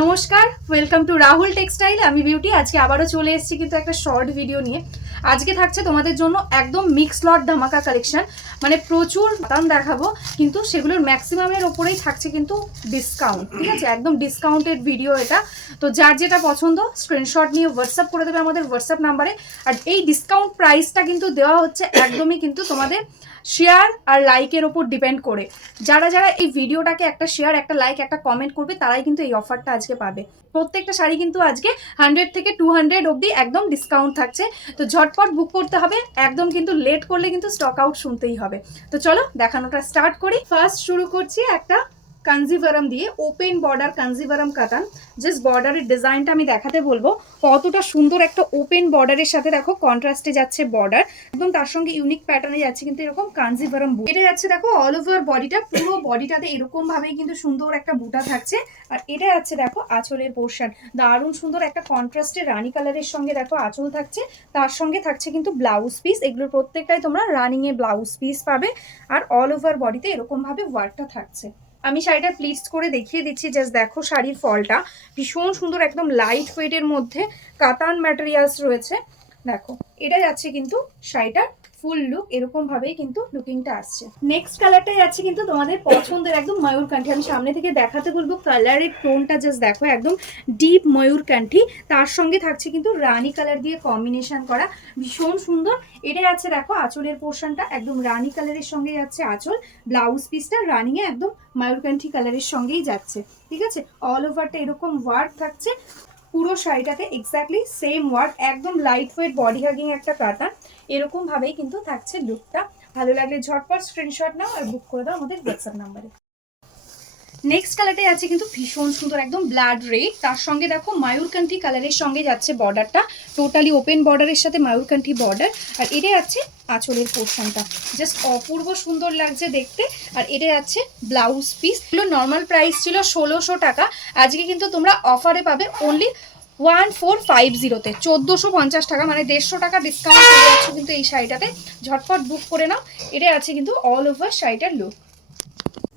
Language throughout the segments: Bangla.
নমস্কার, ওয়েলকাম টু রাহুল টেক্সটাইল। আমি বিউটি। আজকে আবারও চলে এসেছি কিন্তু একটা শর্ট ভিডিও নিয়ে। আজকে থাকছে তোমাদের জন্য একদম মিক্স লট ধামাকা কালেকশন, মানে প্রচুর দাম দেখাবো, কিন্তু সেগুলোর ম্যাক্সিমামের ওপরেই থাকছে কিন্তু ডিসকাউন্ট। ঠিক আছে, একদম ডিসকাউন্টেড ভিডিও এটা। তো যার যেটা পছন্দ স্ক্রিনশট নিয়ে হোয়াটসঅ্যাপ করে দেবে আমাদের হোয়াটসঅ্যাপ নাম্বারে। আর এই ডিসকাউন্ট প্রাইসটা কিন্তু দেওয়া হচ্ছে একদমই কিন্তু তোমাদের শেয়ার আর লাইকের ওপর ডিপেন্ড করে। যারা যারা এই ভিডিওটাকে একটা শেয়ার, একটা লাইক, একটা কমেন্ট করবে, তারাই কিন্তু এই অফারটা আজকে পাবে। প্রত্যেকটা শাড়ি কিন্তু আজকে 100 থেকে 200 অবধি একদম ডিসকাউন্ট থাকছে। তো ঝটপট বুক করতে হবে, একদম কিন্তু লেট করলে কিন্তু স্টক আউট শুনতেই হবে। তো চলো দেখানোটা স্টার্ট করি। ফার্স্ট শুরু করছি একটা কাঞ্জিভারাম দিয়ে, ওপেন বর্ডার কাঞ্জিভারাম কাতান। জাস্ট বর্ডারের ডিজাইনটা আমি দেখাতে বলবো, কতটা সুন্দর একটা ওপেন বর্ডারের সাথে দেখো কন্ট্রাস্টে যাচ্ছে বর্ডার, একদম তার সঙ্গে ইউনিক প্যাটার্নে যাচ্ছে কিন্তু এরকম কাঞ্জিভারাম বুটা। এটা যাচ্ছে দেখো অল ওভার বডিটা, পুরো বডিটাতে এরকম ভাবে কিন্তু সুন্দর একটা বুটা থাকছে। আর এটা যাচ্ছে দেখো আঁচলের পোর্শন, দারুণ সুন্দর একটা কন্ট্রাস্টে রানী কালারের সঙ্গে দেখো আঁচল থাকছে, তার সঙ্গে থাকছে কিন্তু ব্লাউজ পিস। এগুলোর প্রত্যেকটাই তোমরা রানিং এ ব্লাউজ পিস পাবে। আর অল ওভার বডিতে এরকম ভাবে ওয়ার্কটা থাকছে। আমি শাড়িটা প্লিটস করে দেখিয়ে দিচ্ছি। জাস্ট দেখো শাড়ির ফলটা ভীষণ সুন্দর, একদম লাইট ওয়েটের মধ্যে কাতান ম্যাটেরিয়ালস রয়েছে। দেখো এটা যাচ্ছে কিন্তু শাড়িটার ফুল লুক, এরকম ভাবেই কিন্তু লুকিংটা আসছে। নেক্সট কালারটা যাচ্ছে কিন্তু তোমাদের পছন্দের একদম ময়ূরকান্ঠি। আমি সামনে থেকে দেখাতে বলবো, কালারের টোনটা জাস্ট দেখো, একদম ডিপ ময়ূরকান্ঠি, তার সঙ্গে থাকছে কিন্তু রানী কালার দিয়ে কম্বিনেশন করা, ভীষণ সুন্দর। এটা যাচ্ছে দেখো আঁচলের পোর্শনটা, একদম রানী কালারের সঙ্গে যাচ্ছে আঁচল। ব্লাউজ পিসটা রানিং এ একদম ময়ূরকান্ঠি কালারের সঙ্গেই যাচ্ছে। ঠিক আছে, অল ওভারটা এরকম ওয়ার্ক থাকছে, পুরো শাড়িটাতে এক্স্যাক্টলি সেম ওয়ার্ক, একদম লাইট ওয়েট বডি হাগিং একটা কাতান। এরকম ভাবেই কিন্তু থাকছে লুকটা। ভালো লাগলে ঝটপট স্ক্রিনশট নাও আর বুক করে দাও আমাদের হোয়াটসঅ্যাপ নাম্বারে। নেক্সট কালারটাই আছে কিন্তু ভীষণ সুন্দর, একদম ব্লাড রেড, তার সঙ্গে দেখো ময়ূরকান্ঠি কালারের সঙ্গে যাচ্ছে বর্ডারটা, টোটালি ওপেন বর্ডারের সাথে ময়ূরকান্ঠি বর্ডার। আর এটা যাচ্ছে আঁচলের পোর্শনটা, জাস্ট অপূর্ব সুন্দর লাগছে দেখতে। আর এটা যাচ্ছে ব্লাউজ পিস। এগুলো নর্মাল প্রাইস ছিল 1600 টাকা, আজকে কিন্তু তোমরা অফারে পাবে অনলি 1450-তে, 1450 টাকা, মানে 150 টাকা ডিসকাউন্ট পেয়ে যাচ্ছে কিন্তু এই শাড়িটাতে। ঝটপট বুক করে নাও। এটা আছে কিন্তু অল ওভার শাড়িটার লুক।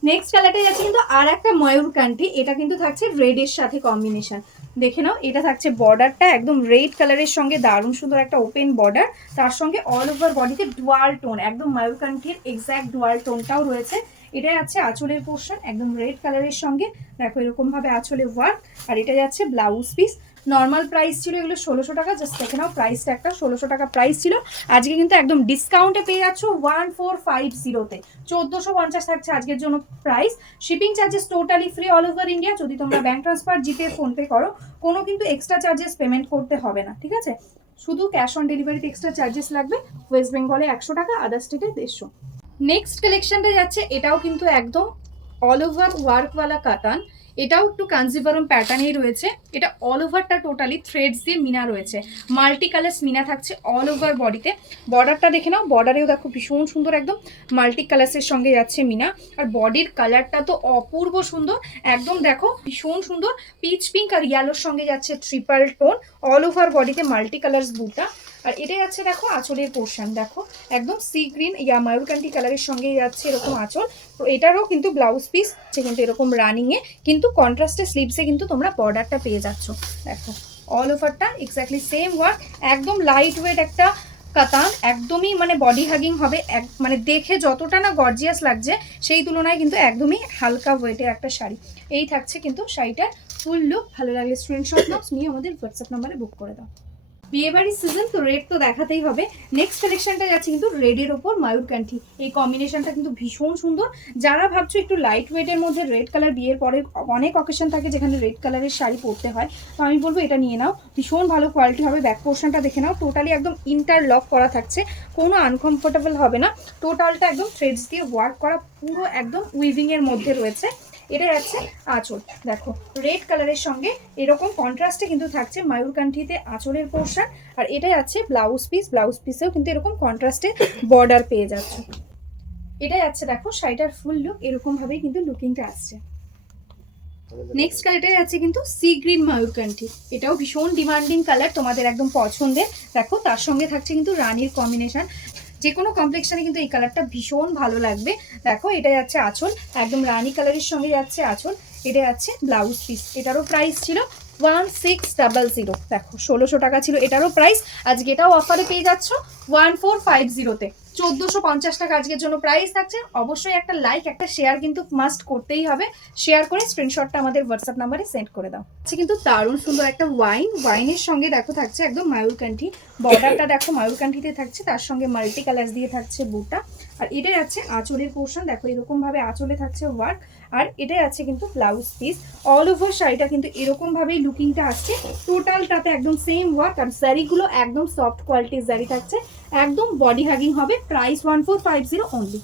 নেক্সট কালারটা যাচ্ছে কিন্তু আর একটা ময়ূরকান্ঠি, এটা কিন্তু থাকছে রেডের সাথে কম্বিনেশন। দেখে নাও, এটা থাকছে বর্ডারটা একদম রেড কালারের সঙ্গে, দারুণ সুন্দর একটা ওপেন বর্ডার, তার সঙ্গে অল ওভার বডিতে ডুয়াল টোন, একদম ময়ূরকান্ঠির এক্স্যাক্ট ডুয়াল টোনটাও রয়েছে। এটা যাচ্ছে আঁচলের পোর্শন, একদম রেড কালারের সঙ্গে দেখো এরকম ভাবে আঁচলে ওয়ার্ক। আর এটা যাচ্ছে ব্লাউজ পিস। নর্মাল প্রাইস ছিল এগুলো 1600 টাকা, জাস্ট দেখে নাও প্রাইসটা, একটা 1600 টাকা প্রাইস ছিল, আজকে কিন্তু একদম ডিসকাউন্টে পেয়ে যাচ্ছ 1450-তে, 1450 থাকছে আজকের জন্য price. Shipping charges totally free all over India. যদি তোমরা ব্যাংক ট্রান্সফার, জিপে, ফোনপে করো, কোনো কিন্তু এক্সট্রা চার্জেস পেমেন্ট করতে হবে না। ঠিক আছে, শুধু ক্যাশ অন ডেলিভারিতে এক্সট্রা চার্জেস লাগবে। ওয়েস্ট বেঙ্গলে 100 টাকা, আদার স্টেটে 150। নেক্সট কালেকশনটা যাচ্ছে, এটাও কিন্তু একদম অল ওভার ওয়ার্কওয়ালা কাতান, এটাও একটু কাঞ্জিভারম প্যাটার্নেই রয়েছে। এটা অল ওভারটা টোটালি থ্রেডস দিয়ে মিনা রয়েছে, মাল্টি কালার্স মিনা থাকছে অল ওভার বডিতে। বর্ডারটা দেখে নাও, বর্ডারেও দেখো ভীষণ সুন্দর, একদম মাল্টি কালার্সের সঙ্গে যাচ্ছে মিনা। আর বডির কালারটা তো অপূর্ব সুন্দর, একদম দেখো ভীষণ সুন্দর, পিচ পিঙ্ক আর ইয়েলোর সঙ্গে যাচ্ছে ট্রিপল টোন, অল ওভার বডিতে মাল্টি কালার্স বুটা। আর এটা যাচ্ছে দেখো আঁচলের পোর্শন, দেখো একদম সি গ্রিন ইয়া ময়ূরকান্ঠি কালারের সঙ্গে যাচ্ছে এরকম আঁচল। তো এটারও কিন্তু ব্লাউজ পিস কিন্তু এরকম রানিং এ, কিন্তু কন্ট্রাস্টে স্লিভসে কিন্তু তোমরা বর্ডারটা পেয়ে যাচ্ছ। দেখো অল ওভারটা এক্স্যাক্টলি সেম ওয়ার্ক, একদম লাইট ওয়েট একটা কাতান, একদমই মানে বডি হাগিং হবে, মানে দেখে যতটা না গর্জিয়াস লাগছে সেই তুলনায় কিন্তু একদমই হালকা ওয়েটের একটা শাড়ি। এই থাকছে কিন্তু শাড়িটার ফুল লুক। ভালো লাগলে স্ক্রিনশট নাও, নিয়ে আমাদের হোয়াটসঅ্যাপ নাম্বারে বুক করে দাও। বিয়ে বাড়ির সিজন তো রেড তো দেখাতেই হবে। নেক্সট কালেকশনটা যাচ্ছে কিন্তু রেডের ওপর ময়ূরকান্ঠি, এই কম্বিনেশনটা কিন্তু ভীষণ সুন্দর। যারা ভাবছো একটু লাইট ওয়েটের মধ্যে রেড কালার, বিয়ের পরে অনেক অকেশন থাকে যেখানে রেড কালারের শাড়ি পরতে হয়, তো আমি বলবো এটা নিয়ে নাও, ভীষণ ভালো কোয়ালিটি হবে। ব্যাক পোর্শনটা দেখে নাও, টোটালি একদম ইন্টারলক করা থাকছে, কোনো আনকমফোর্টেবল হবে না। টোটালটা একদম থ্রেডস দিয়ে ওয়ার্ক করা, পুরো একদম উইভিং এর মধ্যে রয়েছে। এটা যাচ্ছে আঁচল, দেখো রেড কালারের সঙ্গে এরকম কন্ট্রাস্টে কিন্তু থাকছে ময়ূরকান্ঠিতে আঁচলের পোর্শন। আর এটা যাচ্ছে ব্লাউজ পিস, ব্লাউজ পিসেও কিন্তু এরকম কন্ট্রাস্টে বর্ডার পেয়ে যাচ্ছে। এটা যাচ্ছে দেখো শাড়িটার ফুল লুক, এরকম ভাবেই কিন্তু লুকিংটা আসছে। নেক্সট কালারটা যাচ্ছে কিন্তু সি গ্রিন ময়ূরকান্ঠি, এটাও ভীষণ ডিমান্ডিং কালার, তোমাদের একদম পছন্দের। দেখো তার সঙ্গে থাকছে কিন্তু রানীর কম্বিনেশন, যে কোনো কমপ্লেক্সনে কিন্তু এই কালারটা ভীষণ ভালো লাগবে। দেখো এটা যাচ্ছে আঁচল, একদম রানী কালারের সঙ্গে যাচ্ছে আঁচল। এটা আছে ব্লাউজ পিস, এটারও প্রাইস ছিল 1600। দেখো 1600 টাকা ছিল এটারও প্রাইস, আজকে এটাও অফারে পেয়ে যাচ্ছ 1450-তে। 1450 টাকা আজকের জন্য প্রাইস থাকছে। অবশ্যই একটা লাইক একটা শেয়ার কিন্তু মাস্ট করতেই হবে, শেয়ার করে স্ক্রিনশটটা আমাদের হোয়াটসঅ্যাপ নাম্বারে সেন্ড করে দাও। আচ্ছা কিন্তু দারুণ সুন্দর একটা ওয়াইনের সঙ্গে দেখো থাকছে একদম ময়ূরকান্ঠি, বর্ডারটা দেখো ময়ূরকান্ঠিতে থাকছে, তার সঙ্গে মাল্টি কালার দিয়ে থাকছে বুটা। আর এটাই আছে আঁচলের পোর্শন, দেখো এরকম ভাবে আঁচলে থাকছে ওয়ার্ক। আর এটাই আছে কিন্তু ব্লাউজ পিস। অল ওভার শাড়িটা কিন্তু এরকম ভাবেই লুকিংটা আসছে, টোটালটাতে একদম সেম ওয়ার্ক। আর শাড়িগুলো একদম সফট কোয়ালিটির শাড়ি থাকছে, একদম বডি হাগিং হবে। Price 1450 only.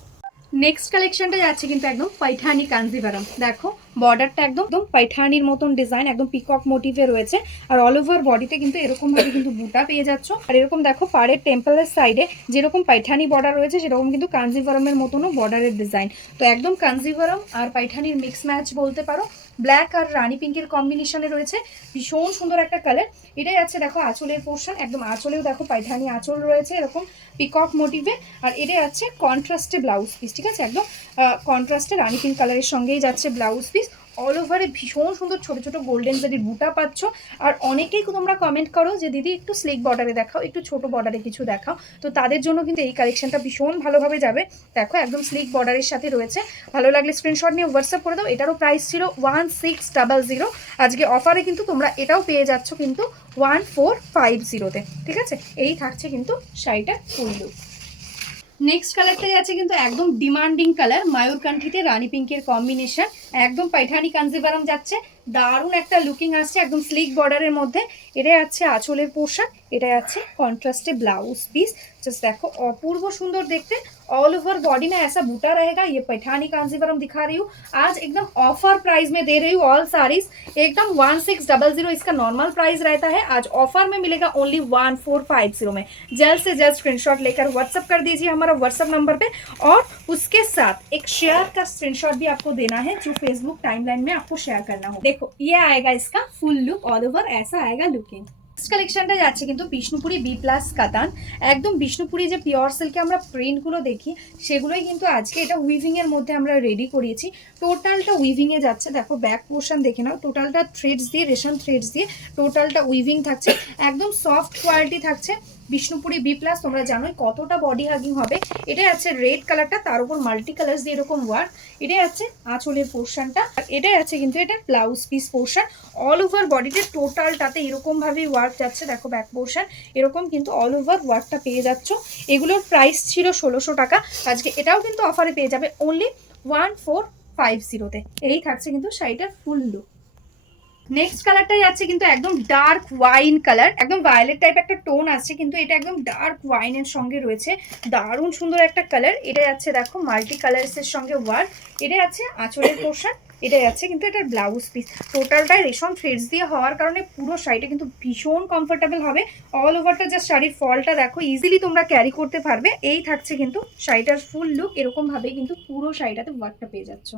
নেক্সট কালেকশনটা যাচ্ছে কিন্তু একদম পাইঠানি কাঞ্জিভারাম। দেখো বর্ডারটা একদম পাইঠানির মতন ডিজাইন, একদম পিকক মোটিভে রয়েছে। আর অল ওভার বডিতে কিন্তু এরকম ভাবে কিন্তু বুটা পেয়ে যাচ্ছ। আর এরকম দেখো পাড়ের টেম্পলের সাইডে যেরকম পাইঠানি বর্ডার রয়েছে সেরকম কিন্তু কাঞ্জিভারামের মতনও বর্ডারের ডিজাইন। তো একদম কাঞ্জিভারাম আর পাইঠানির মিক্স ম্যাচ বলতে পারো। ব্ল্যাক আর রানী পিঙ্কের কম্বিনেশনে রয়েছে, ভীষণ সুন্দর একটা কালার। এটাই আছে দেখো আঁচলের পোর্শন, একদম আঁচলেও দেখো পাইঠানি আঁচল রয়েছে এরকম পিকক মোটিভে। আর এটাই আছে কন্ট্রাস্টে ব্লাউজ পিস, ঠিক আছে, একদম কন্ট্রাস্টে রানী পিঙ্ক কালারের সঙ্গেই যাচ্ছে ব্লাউজ পিস। অল ওভারে ভীষণ সুন্দর ছোট ছোট গোল্ডেন জারির বুটা পাচ্ছ। আর অনেকেই তোমরা কমেন্ট করো যে দিদি একটু স্লিক বর্ডারে দেখাও, একটু ছোট বর্ডারে কিছু দেখাও। তো তাদের জন্য কিন্তু এই কালেকশনটা ভীষণ ভালোভাবে যাবে। দেখো একদম স্লিক বর্ডারের সাথে রয়েছে, ভালো লাগলে স্ক্রিনশট নিয়ে হোয়াটসঅ্যাপ করে দাও। এটারও প্রাইস ছিল 1600, আজকে অফারে কিন্তু তোমরা এটাও পেয়ে যাচ্ছ কিন্তু 1450-তে, ঠিক আছে। এই থাকছে কিন্তু শাড়িটা ফুল লুক। নেক্সট কালারটা যাচ্ছে কিন্তু একদম ডিমান্ডিং কালার, ময়ূরকান্ঠিতে রানী পিঙ্কের কম্বিনেশন, একদম পাইঠানি কাঞ্জিভারাম যাচ্ছে। দারুণ একটা লুকিং আসছে একদম স্লিক বর্ডারের মধ্যে। এটাই আছে আঁচলের পোর্শন, এটাই আছে কন্ट्रास्टे ब्लाउज पीस। जस्ट देखो अपूर्व सुंदर देखते, ऑल ओवर बॉडी में ऐसा बूटा रहेगा। ये पैठानी कांजीवरम दिखा रही हूँ, आज एकदम ऑफर प्राइस में दे रही हूँ ऑल साड़ीज एकदम 1600 इसका नॉर्मल प्राइस रहता है, आज ऑफर में मिलेगा ओनली 1450 में। जल्द से जल्द स्क्रीनशॉट लेकर व्हाट्सअप कर दीजिए हमारा व्हाट्सअप नंबर पे, और उसके साथ एक शेयर का स्क्रीनशॉट भी आपको देना है जो फेसबुक टाइमलाइन में आपको शेयर करना हो। देखो ये आएगा इसका फुल लुक, ऑल ओवर ऐसा आएगा लुकिंग। কালেকশনটা যাচ্ছে কিন্তু বিষ্ণুপুরি বি প্লাস কাতান, একদম বিষ্ণুপুরি যে পিওর সিল্কে আমরা প্রিন্টগুলো দেখি সেগুলোই কিন্তু আজকে এটা উইভিং এর মধ্যে আমরা রেডি করিয়েছি। টোটালটা উইভিং এ যাচ্ছে, দেখো ব্যাক পোর্শন দেখে নাও, টোটালটা থ্রেডস দিয়ে রেশম থ্রেডস দিয়ে টোটালটা উইভিং থাকছে, একদম সফট কোয়ালিটি থাকছে। বিষ্ণুপুরি বি প্লাস তোমরা জানোই কতটা বডি হাগিং হবে। এটাই আছে রেড কালারটা, তার উপর মাল্টি কালার্স দিয়ে এরকম ওয়ার্ক। এটাই আছে আঁচলের পোর্শনটা, আর এটাই আছে কিন্তু এটা blouse piece portion. All over বডিতে টোটালটাতে এরকম ভাবেই ওয়ার্ক যাচ্ছে। দেখো ব্যাক পোর্শন এরকম কিন্তু অল ওভার ওয়ার্কটা পেয়ে যাচ্ছ। এগুলোর প্রাইস ছিল 1600 টাকা, আজকে এটাও কিন্তু অফারে পেয়ে যাবে অনলি 1450-তে। এই থাকছে কিন্তু শাড়িটার ফুল লুক। নেক্সট কালারটা যাচ্ছে কিন্তু একদম ডার্ক ওয়াইন কালার, একদম ভায়োলেট টাইপ একটা টোন আসছে, কিন্তু এটা একদম ডার্ক ওয়াইনের সঙ্গে রয়েছে। দারুণ সুন্দর একটা কালার। এটা যাচ্ছে দেখো মাল্টি কালার্সের সঙ্গে ওয়ার্ক। এটা যাচ্ছে আঁচলের পোর্শন, এটা যাচ্ছে কিন্তু এটার ব্লাউজ পিস। টোটালটাই রেশম থ্রেডস দিয়ে হওয়ার কারণে পুরো শাড়িটা কিন্তু ভীষণ কমফোর্টেবল হবে। অল ওভারটা জাস্ট শাড়ির ফলটা দেখো, ইজিলি তোমরা ক্যারি করতে পারবে। এই থাকছে কিন্তু শাড়িটার ফুল লুক, এরকম ভাবে কিন্তু পুরো শাড়িটাতে ওয়ার্কটা পেয়ে যাচ্ছ।